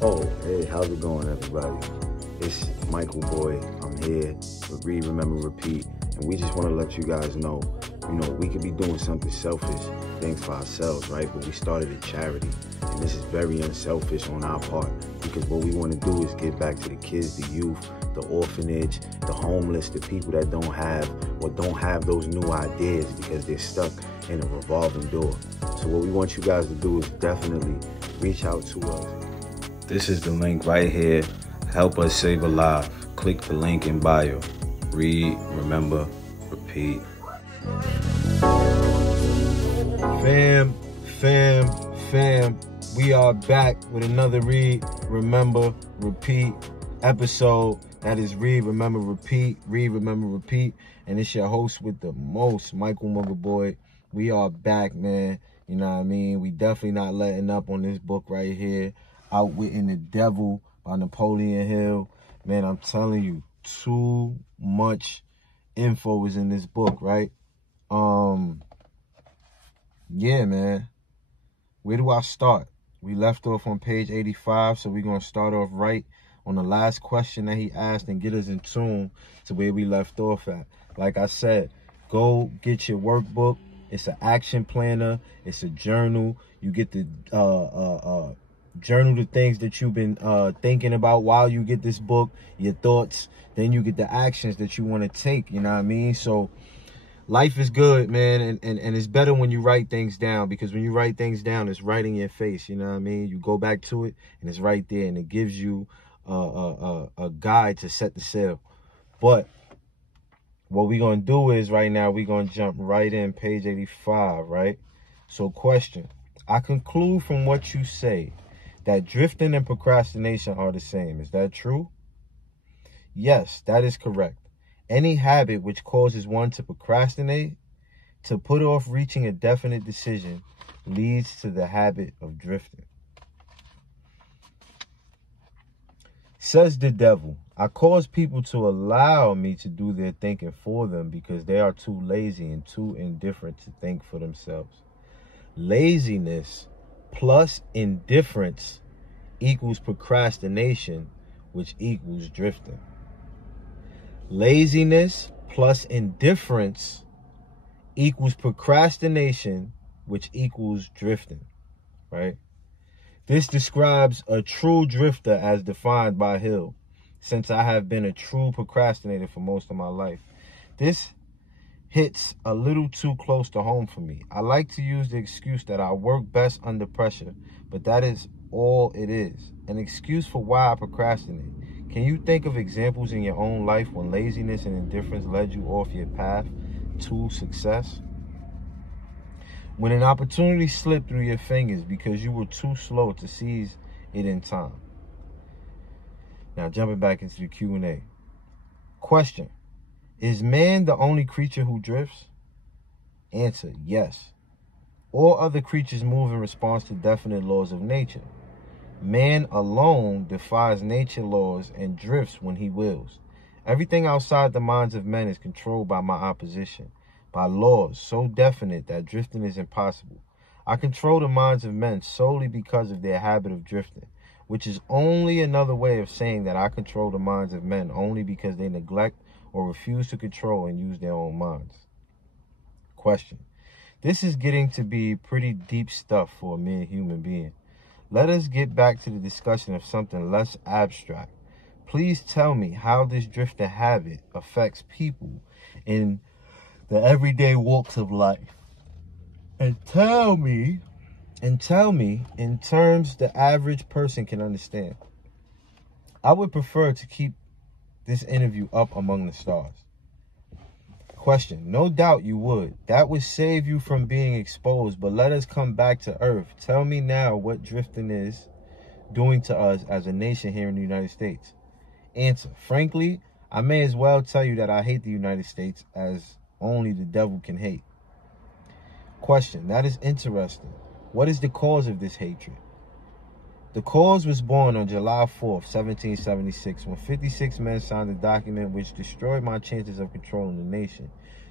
Oh, hey, how's it going, everybody? It's Michael Boy. I'm here with Read, Remember, Repeat, and we just want to let you guys know, we could be doing something selfish, things for ourselves, right? But we started a charity, and this is very unselfish on our part because what we want to do is give back to the kids, the youth, the orphanage, the homeless, the people that don't have those new ideas because they're stuck in a revolving door. So what we want you guys to do is definitely reach out to us. This is the link right here. Help us save a life. Click the link in bio. Read, remember, repeat. Fam. We are back with another Read, Remember, Repeat episode. That is Read, Remember, Repeat. Read, Remember, Repeat. And it's your host with the most, Michael Mugga Boy. We are back, man. You know what I mean? We definitely not letting up on this book right here. Outwitting the Devil by Napoleon Hill. Man, I'm telling you, too much info is in this book, right? Yeah, man. Where do I start? We left off on page 85, so we're going to start off right on the last question that he asked and get us in tune to where we left off at. Like I said, go get your workbook. It's an action planner. It's a journal. You get the journal the things that you've been thinking about while you get this book, your thoughts. Then you get the actions that you want to take, you know what I mean? So life is good, man, and it's better when you write things down, because when you write things down, it's right in your face, you know what I mean? You go back to it, and it's right there, and it gives you a guide to set the sail. But what we're going to do is right now, we're going to jump right in, page 85, right? So question, I conclude from what you say that drifting and procrastination are the same. Is that true? Yes, that is correct. Any habit which causes one to procrastinate, to put off reaching a definite decision, leads to the habit of drifting. Says the devil, I cause people to allow me to do their thinking for them because they are too lazy and too indifferent to think for themselves. Laziness plus indifference equals procrastination, which equals drifting. Laziness plus indifference equals procrastination, which equals drifting, right? This describes a true drifter as defined by Hill, since I have been a true procrastinator for most of my life. This hits a little too close to home for me. I like to use the excuse that I work best under pressure, but that is all it is, an excuse for why I procrastinate. Can you think of examples in your own life when laziness and indifference led you off your path to success? When an opportunity slipped through your fingers because you were too slow to seize it in time. Now jumping back into the Q&A. Question, is man the only creature who drifts? Answer, yes. All other creatures move in response to definite laws of nature. Man alone defies nature laws and drifts when he wills. Everything outside the minds of men is controlled by my opposition, by laws so definite that drifting is impossible. I control the minds of men solely because of their habit of drifting, which is only another way of saying that I control the minds of men only because they neglect or refuse to control and use their own minds. Question. This is getting to be pretty deep stuff for a mere human being. Let us get back to the discussion of something less abstract. Please tell me how this drifting habit affects people in the everyday walks of life. And tell me in terms the average person can understand. I would prefer to keep this interview up among the stars. Question, no doubt you would. That would save you from being exposed, but let us come back to earth. Tell me now what drifting is doing to us as a nation here in the United States. Answer, frankly, I may as well tell you that I hate the United States as only the devil can hate. Question, that is interesting. What is the cause of this hatred? The cause was born on July 4th, 1776, when 56 men signed a document which destroyed my chances of controlling the nation.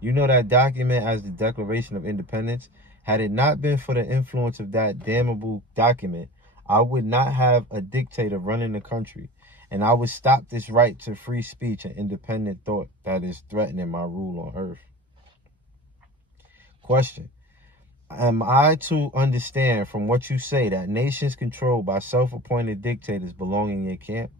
You know that document as the Declaration of Independence? Had it not been for the influence of that damnable document, I would not have a dictator running the country, and I would stop this right to free speech and independent thought that is threatening my rule on earth. Question. Am I to understand from what you say that nations controlled by self-appointed dictators belong in your camp?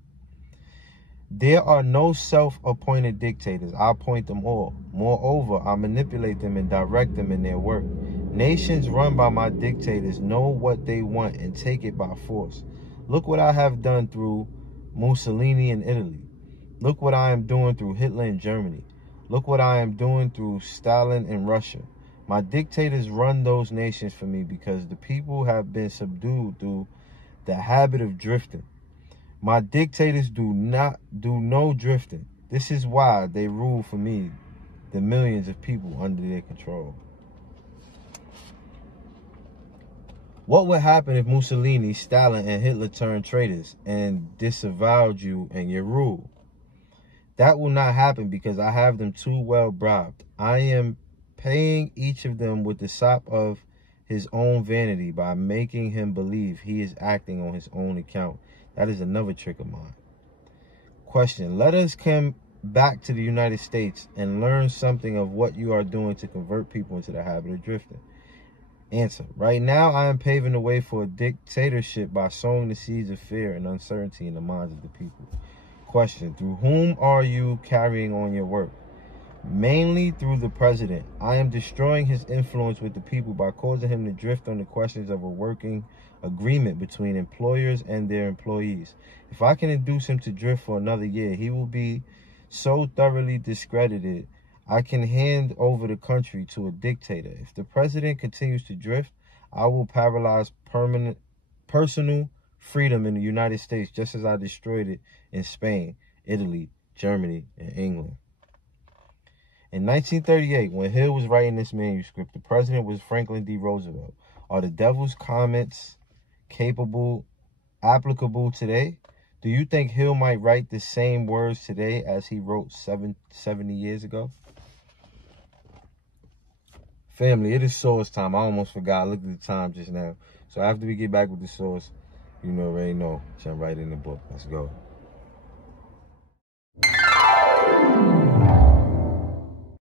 There are no self-appointed dictators. I appoint them all. Moreover, I manipulate them and direct them in their work. Nations run by my dictators know what they want and take it by force. Look what I have done through Mussolini in Italy. Look what I am doing through Hitler in Germany. Look what I am doing through Stalin in Russia. My dictators run those nations for me because the people have been subdued through the habit of drifting. My dictators do no drifting. This is why they rule for me, the millions of people under their control. What would happen if Mussolini, Stalin, and Hitler turned traitors and disavowed you and your rule? That will not happen because I have them too well bribed. I am paying each of them with the sop of his own vanity by making him believe he is acting on his own account. That is another trick of mine. Question. Let us come back to the United States and learn something of what you are doing to convert people into the habit of drifting. Answer. Right now, I am paving the way for a dictatorship by sowing the seeds of fear and uncertainty in the minds of the people. Question. Through whom are you carrying on your work? Mainly through the president. I am destroying his influence with the people by causing him to drift on the questions of a working agreement between employers and their employees. If I can induce him to drift for another year, he will be so thoroughly discredited, I can hand over the country to a dictator. If the president continues to drift, I will paralyze personal freedom in the United States, just as I destroyed it in Spain, Italy, Germany, and England. In 1938, when Hill was writing this manuscript, the president was Franklin D. Roosevelt. Are the devil's comments applicable today? Do you think Hill might write the same words today as he wrote 70 years ago? Family, it is source time. I almost forgot. I looked at the time just now. So after we get back with the source, you already know. Jump right in the book. Let's go.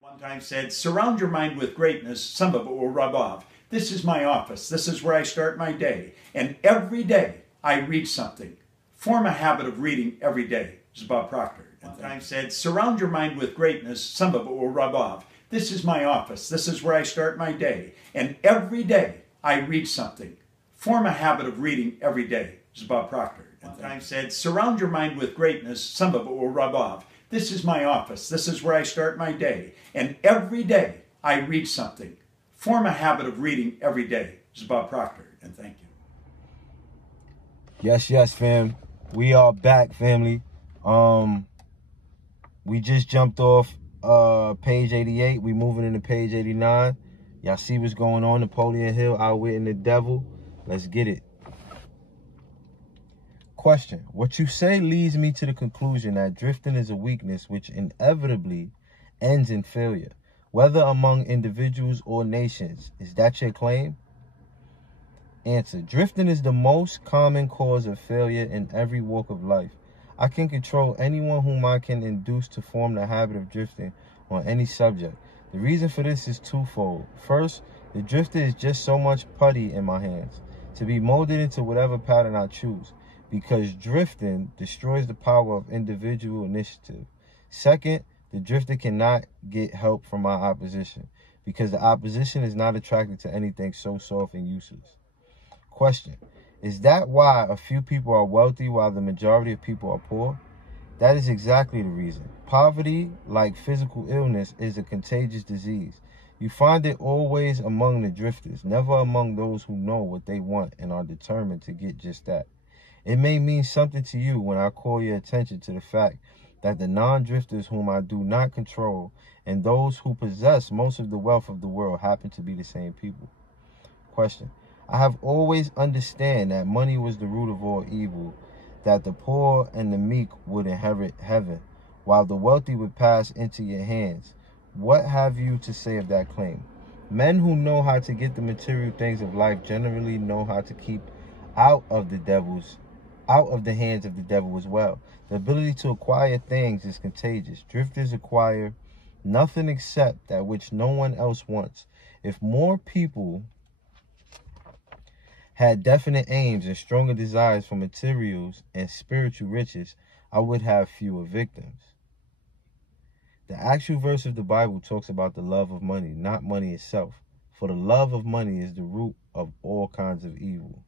One time said, surround your mind with greatness. Some of it will rub off. This is my office. This is where I start my day. And every day I read something. Form a habit of reading every day. It's Bob Proctor. One time said, surround your mind with greatness. Some of it will rub off. This is my office. This is where I start my day. And every day I read something. Form a habit of reading every day. It's Bob Proctor. One time said, surround your mind with greatness. Some of it will rub off. This is my office. This is where I start my day. And every day I read something. Form a habit of reading every day. This is Bob Proctor, and thank you. Yes, fam. We are back, family. We just jumped off page 88. We moving into page 89. Y'all see what's going on. Napoleon Hill, outwitting the devil. Let's get it. Question. What you say leads me to the conclusion that drifting is a weakness which inevitably ends in failure, whether among individuals or nations. Is that your claim? Answer. Drifting is the most common cause of failure in every walk of life. I can control anyone whom I can induce to form the habit of drifting on any subject. The reason for this is twofold. First, the drifter is just so much putty in my hands to be molded into whatever pattern I choose, because drifting destroys the power of individual initiative. Second, the drifter cannot get help from my opposition, because the opposition is not attracted to anything so soft and useless. Question. Is that why a few people are wealthy while the majority of people are poor? That is exactly the reason. Poverty, like physical illness, is a contagious disease. You find it always among the drifters, never among those who know what they want and are determined to get just that. It may mean something to you when I call your attention to the fact that the non-drifters whom I do not control and those who possess most of the wealth of the world happen to be the same people. Question. I have always understood that money was the root of all evil, that the poor and the meek would inherit heaven, while the wealthy would pass into your hands. What have you to say of that claim? Men who know how to get the material things of life generally know how to keep out of the hands of the devil as well. The ability to acquire things is contagious. Drifters acquire nothing except that which no one else wants. If more people had definite aims and stronger desires for materials and spiritual riches, I would have fewer victims. The actual verse of the Bible talks about the love of money, not money itself. For the love of money is the root of all kinds of evil.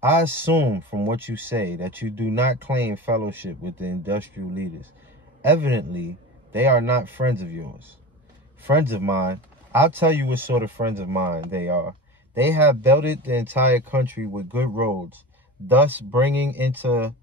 I assume from what you say that you do not claim fellowship with the industrial leaders. Evidently, they are not friends of yours. Friends of mine, I'll tell you what sort of friends of mine they are. They have belted the entire country with good roads, thus bringing into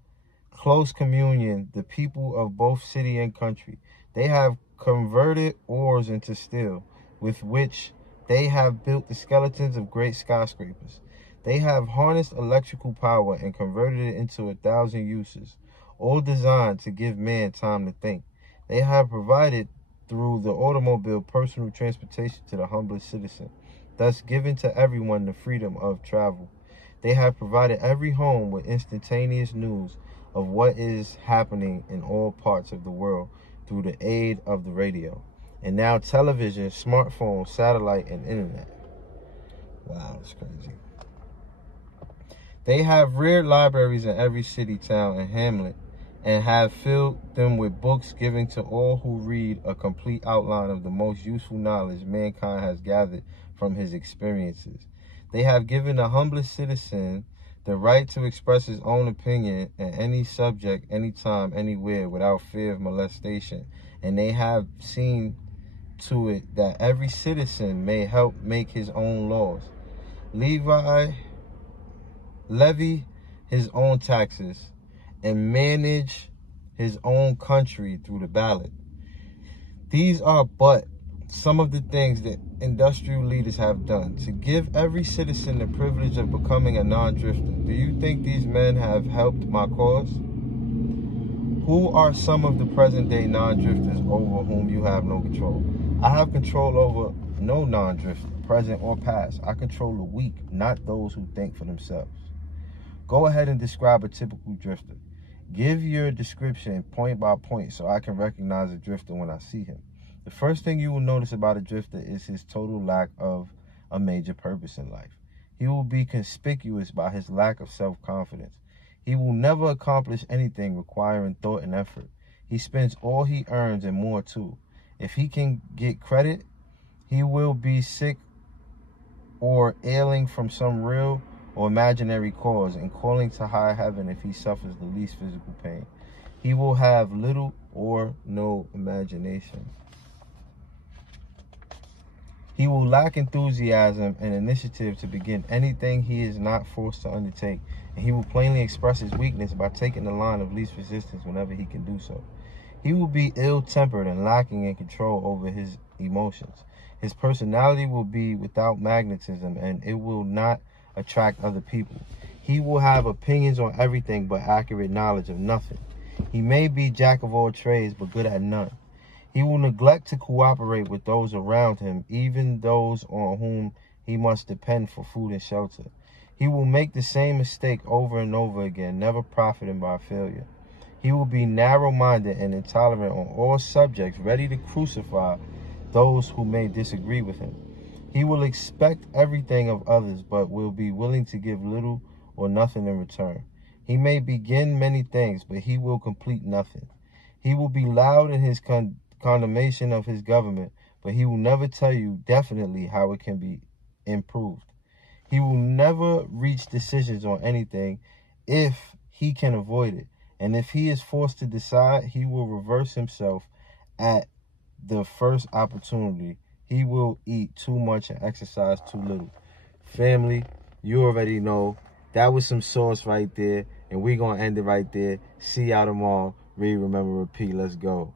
close communion the people of both city and country. They have converted ores into steel, with which they have built the skeletons of great skyscrapers. They have harnessed electrical power and converted it into 1,000 uses, all designed to give man time to think. They have provided through the automobile personal transportation to the humblest citizen, thus giving to everyone the freedom of travel. They have provided every home with instantaneous news of what is happening in all parts of the world through the aid of the radio, and now television, smartphone, satellite, and internet. Wow, that's crazy. They have reared libraries in every city, town, and hamlet, and have filled them with books, giving to all who read a complete outline of the most useful knowledge mankind has gathered from his experiences. They have given the humblest citizen the right to express his own opinion on any subject, anytime, anywhere, without fear of molestation. And they have seen to it that every citizen may help make his own laws, levy his own taxes, and manage his own country through the ballot. These are but some of the things that industrial leaders have done to give every citizen the privilege of becoming a non-drifter. Do you think these men have helped my cause? Who are some of the present-day non-drifters over whom you have no control? I have control over no non-drifter, present or past. I control the weak, not those who think for themselves. Go ahead and describe a typical drifter. Give your description point by point so I can recognize a drifter when I see him. The first thing you will notice about a drifter is his total lack of a major purpose in life. He will be conspicuous by his lack of self-confidence. He will never accomplish anything requiring thought and effort. He spends all he earns and more too. If he can get credit, he will be sick or ailing from some real or imaginary cause and calling to high heaven if he suffers the least physical pain. He will have little or no imagination. He will lack enthusiasm and initiative to begin anything he is not forced to undertake, and he will plainly express his weakness by taking the line of least resistance whenever he can do so. He will be ill-tempered and lacking in control over his emotions. His personality will be without magnetism, and it will not attract other people. He will have opinions on everything but accurate knowledge of nothing. He may be jack of all trades but good at none. He will neglect to cooperate with those around him, even those on whom he must depend for food and shelter. He will make the same mistake over and over again, never profiting by failure. He will be narrow-minded and intolerant on all subjects, ready to crucify those who may disagree with him. He will expect everything of others, but will be willing to give little or nothing in return. He may begin many things, but he will complete nothing. He will be loud in his condemnation of his government, but he will never tell you definitely how it can be improved. He will never reach decisions on anything if he can avoid it. And if he is forced to decide, he will reverse himself at the first opportunity. He will eat too much and exercise too little. Family, you already know. That was some sauce right there. And we're going to end it right there. See y'all tomorrow. Read, remember, repeat. Let's go.